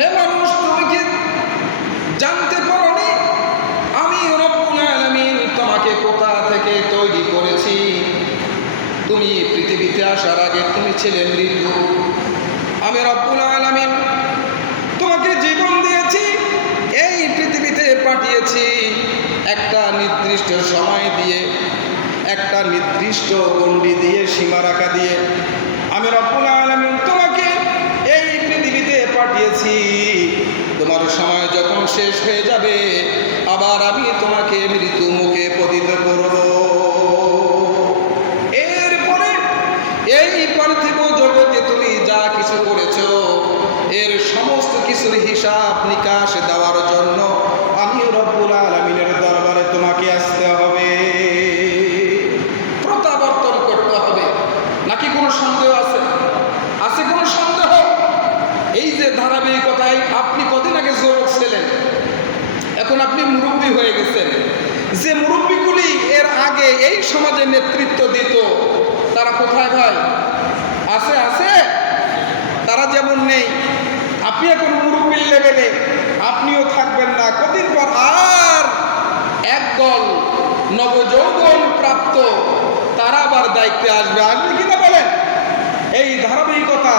হে মানুষ, তুমি কি জানতে পারি আমি আলামিন তোমাকে কোথা থেকে তৈরি করেছি? তুমি পৃথিবীতে আসার আগে তুমি ছিলে মৃত্যু। আমি রব্বুল আলমিন তোমাকে জীবন দিয়েছি, এই পৃথিবীতে পাঠিয়েছি একটা নির্দিষ্ট সময় দিয়ে, একটা নির্দিষ্ট গণ্ডি দিয়ে সীমারেখা দিয়ে। আমি রব্বুল তোমার সময় যখন শেষ হয়ে যাবে আবার আমি তোমাকে এখন আপনি মুরব্বী হয়ে গেছেন। যে মুরব্বীগুলি এর আগে এই সমাজে নেতৃত্ব দিত, তারা কোথায় ভাই? আছে আছে? তারা যেমন নেই। আপনি এখন মুরব্বীর লেভেলে, আপনিও থাকবেন না। কদিন পর আর একদল নবযৌবন প্রাপ্ত, তারা আবার দায়িত্বে আসবে। আসবে কিনা বলেন? এই ধারাবাহিকতা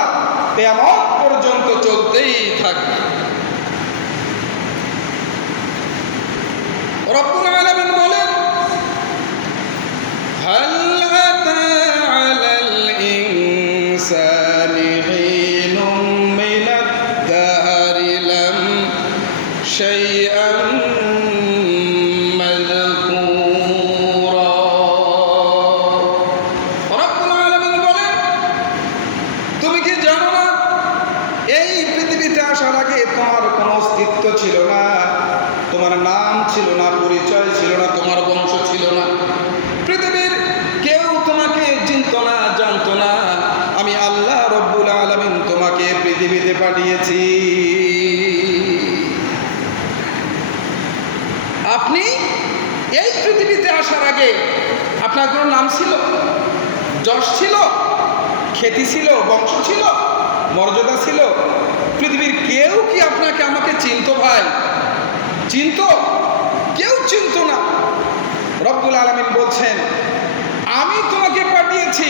তেমন পর্যন্ত চলতেই থাকবে। রব্বুল আলামিন বলেন هل পাঠিয়েছি আপনি এই পৃথিবীতে আসার আগে আপনার কোনো নাম ছিল? যশ ছিল? খ্যাতি ছিল? বংশ ছিল? মর্যাদা ছিল? পৃথিবীর কেউ কি আপনাকে আমাকে চিনত ভাই? চিনত? কেউ চিনত না। রব্বুল আলমিন বলছেন, আমি তোমাকে পাঠিয়েছি।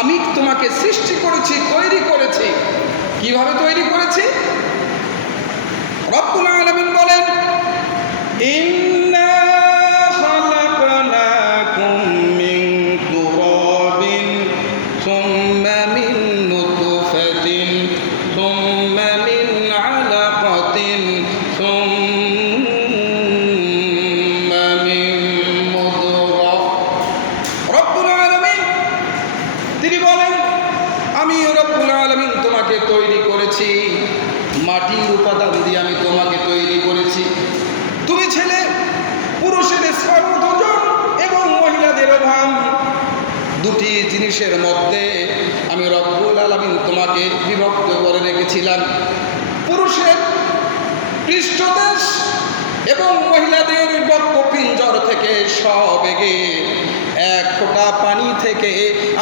আমি তোমাকে সৃষ্টি করেছি, তৈরি করেছি। কীভাবে তৈরি করেছি? রব্বুল আলমিন বলেন দুটি মধ্যে আমি রব্বুল আলামিন তোমাকে বিভক্ত করে রেখেছিলাম। পুরুষের পৃষ্ঠদেশ এবং মহিলাদের গর্ভ পিঞ্জর থেকে সব এক ফোঁটা পানি থেকে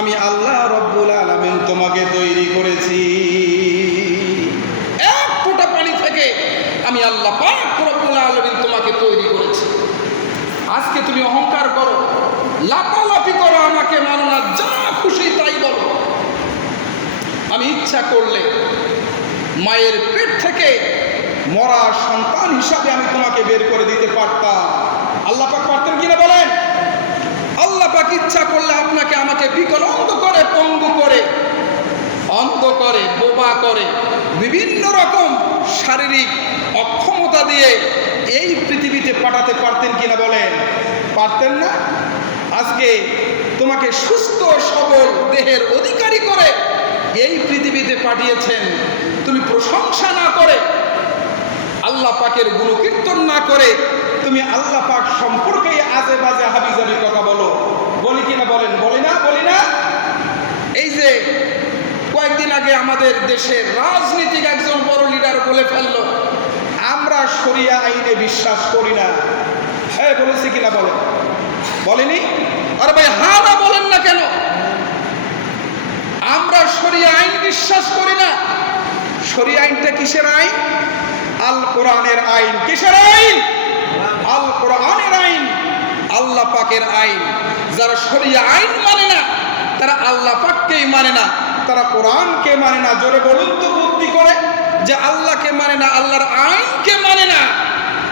আমি আল্লাহ রব্বুল আলামিন তোমাকে তৈরি করেছি। এক ফোঁটা পানি থেকে আমি আল্লাহ পাক রব্বুল আলামিন তোমাকে তৈরি করেছি। আজকে তুমি অহংকার করো, লাফালাফি করো আমাকে মানো না, যা খুশি তাই বলো। আমি ইচ্ছা করলে মায়ের পেট থেকে মরা সন্তান হিসাবে আমি তোমাকে বের করে দিতে পারতাম। আল্লাহ পাক পারতেন কিনা বলেন? আল্লাহ পাক ইচ্ছা করলে আপনাকে আমাকে বিকলঙ্গ করে, পঙ্গু করে, অন্ধ করে, বোবা করে, বিভিন্ন রকম শারীরিক অক্ষমতা দিয়ে এই পৃথিবীতে পাঠাতে পারতেন কিনা বলেন? পারতেন না? আজকে তোমাকে সুস্থ সবল দেহের অধিকারী করে এই পৃথিবীতে পাঠিয়েছেন। তুমি প্রশংসা না করে, আল্লাহ পাকের গুণকীর্তন না করে, তুমি আল্লাহ পাক সম্পর্কে আজে বাজে হাবিজাবি কথা বলো। বলি কিনা বলেন? বলি না? বলি না? এই যে কয়েকদিন আগে আমাদের দেশের রাজনীতিক একজন বড় লিডার বলে ফেলল, আমরা শরিয়া আইনে বিশ্বাস করি না। হ্যাঁ বলেছি কিনা বলেন? বলেনি? আরে ভাই হা না বলেন না কেন? আমরা শরিয়া আইন বিশ্বাস করি না। শরিয়া আইনটা কিসের আইন? আল কোরআনের আইন। কিসের আইন? আল কোরআনের আইন। আল্লাহ পাকের আইন। যারা শরিয়া আইন মানে না, তারা আল্লাহ পাককেই মানে না, তারা কোরআনকে মানে না। জোরে বলুন তো বুদ্ধি করে যে আল্লাহকে মানে না, আল্লাহর আইনকে মানে না।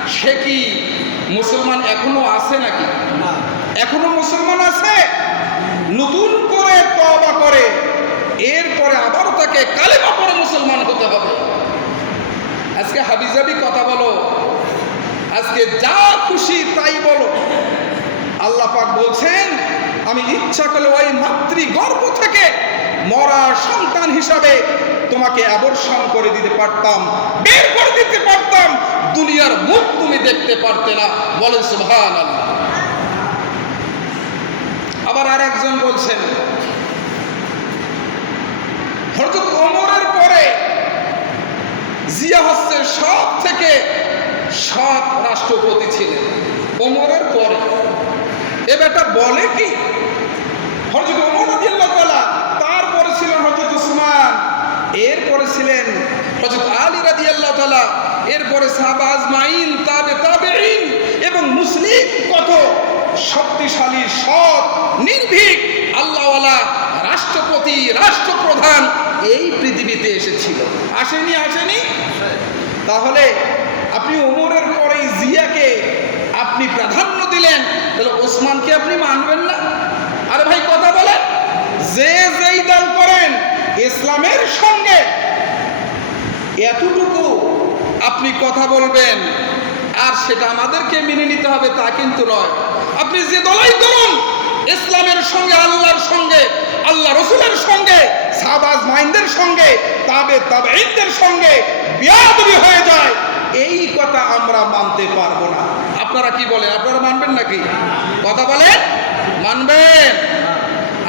সে কি মুসলমান এখনও আছে নাকি? এখনও মুসলমান আছে? নতুন করে তবা করে, এরপরে আবারও তাকে কালেমা পরে মুসলমান হতে হবে। আজকে হাবিজাবি কথা বলো, আজকে যা খুশি তাই বলো। আল্লাহ পাক বলছেন, আমি ইচ্ছা করলে ওই মাতৃ গর্ভ থেকে মরা সন্তান হিসাবে তোমাকে আবর্ষণ করে দিতে পারতাম, বের করে দিতে পারতাম, দুনিয়ার মুখ তুমি দেখতে পারতে না। বলেন সুবহান আল্লাহ আবার আর একজন বলছেন, হযরত ওমরের পরে জিয়া হচ্ছে সব থেকে সৎ রাষ্ট্রপতি ছিলেন। ওমরের পরে। এ বেটা বলে কি? ওমর রাদিয়াল্লাহু তাআলা, তারপরে ছিলেন হযরত উসমান, এরপরে ছিলেন হযরত আলী রাদিয়াল্লাহু তালা এরপরে সাহাবা আজমাইন, তাবে তাবেঈন এবং মুসলিম কত? শক্তিশালী, সৎ, নির্ভীক আল্লাহওয়ালা রাষ্ট্রপতি, রাষ্ট্রপ্রধান এই পৃথিবীতে এসেছিল। আসেনি আসেনি? তাহলে আপনি ওমরের পরে জিয়াকে আপনি প্রাধান্য দিলেন, তাহলে ওসমানকে আপনি মানবেন না? আরে ভাই, কথা বলেন। যে যেই দল করেন, ইসলামের সঙ্গে এতটুকু আপনি কথা বলবেন, আর সেটা আমাদেরকে মেনে নিতে হবে, তা কিন্তু নয়। আপনি যে দলাই করুন ইসলামের সঙ্গে, আল্লাহর সঙ্গে, আল্লাহ রসুলের সঙ্গে সাবাজ মাইন্দের সঙ্গে, তাবে তাবেইনদের সঙ্গে বিয়াদবি হয়ে যায়, এই কথা আমরা মানতে পারব না। আপনারা কি বলেন? আপনারা মানবেন নাকি? কথা বলেন? মানবেন।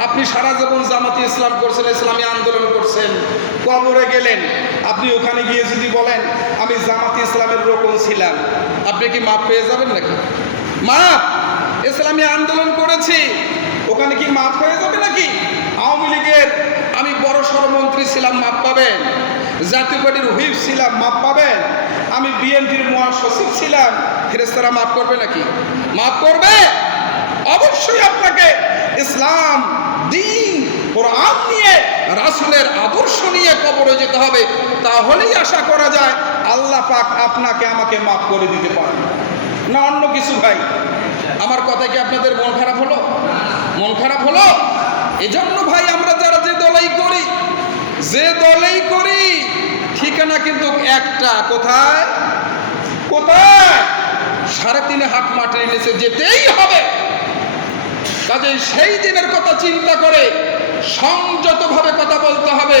আপনি সারা জীবন জামাতি ইসলাম করছেন, ইসলামী আন্দোলন করছেন, কবরে গেলেন। আপনি ওখানে গিয়ে যদি বলেন, আমি জামাতি ইসলামের রোকন ছিলাম, আপনি কি মাপ পেয়ে যাবেন নাকি? মাপ! ইসলামী আন্দোলন করেছি। ওখানে কি মাফ হয়ে যাবে নাকি? আওয়ামী লীগের আমি বড় সরমন্ত্রী ছিলাম, মাপ পাবেন। জাতীয় পার্টির হুইপ ছিলাম, মাপ পাবেন। আমি বিএনপির মহাসচিব ছিলাম ফেরেস্তারা মাফ করবে নাকি? মাফ করবে? অবশ্যই আপনাকে ইসলাম, দিন, কোরআন নিয়ে, রাসূলের আদর্শ নিয়ে কবরে যেতে হবে। তাহলেই আশা করা যায়, আল্লাহ পাক আপনাকে আমাকে মাফ করে দিতে পারেন। না, অন্য কিছু ভাই। আমার কথা কি আপনাদের মন খারাপ হলো? মন খারাপ হলো? এজন্য ভাই, আমরা যারা যে দলেই করি, যে দলেই করি, ঠিকানা কিন্তু একটা, কোথায়? কোথায়? সাড়ে তিনে হাত মাটির নিচে যেতেই হবে। কাজে সেই দিনের কথা চিন্তা করে, সংযতভাবে কথা বলতে হবে।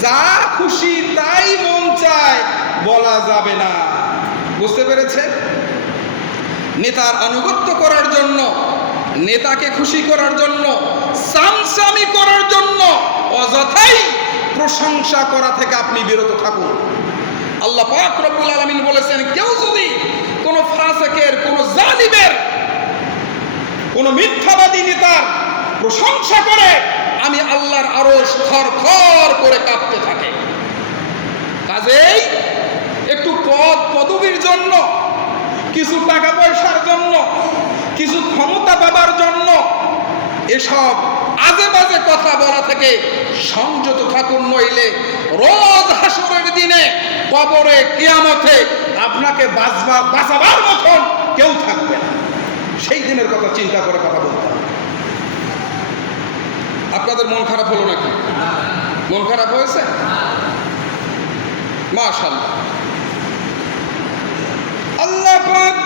যা খুশি তাই মন চায়, বলা যাবে না। বুঝতে পেরেছে নেতার আনুগত্য করার জন্য, নেতাকে খুশি করার জন্য, সামসামি করার জন্য, অযথাই প্রশংসা করা থেকে আপনি বিরত থাকুন। আল্লাহ পাক রব্বুল আলামিন বলেছেন, কেউ যদি কোনো ফাসেকের কোনো জালিমের, কোনো মিথ্যাবাদী নেতার প্রশংসা করে, আমি আল্লাহর আরও থর থর করে কাঁপতে থাকে। কাজেই একটু পদ পদবীর জন্য কিছু টাকা পয়সার জন্য, কিছু ক্ষমতা পাবার জন্য এসব আজে বাজে কথা বলা থেকে সংযত থাকুন নইলে রোজ হাসরের দিনে কবরে কিয়ামতে আপনাকে বাঁচবা, বাঁচাবার মতন কেউ থাকবে না। সেই দিনের কথা চিন্তা করে কথা বলতে আপনাদের মন খারাপ হলো নাকি? মন খারাপ হয়েছে? মাশাল্লাহ আল্লাহ পাক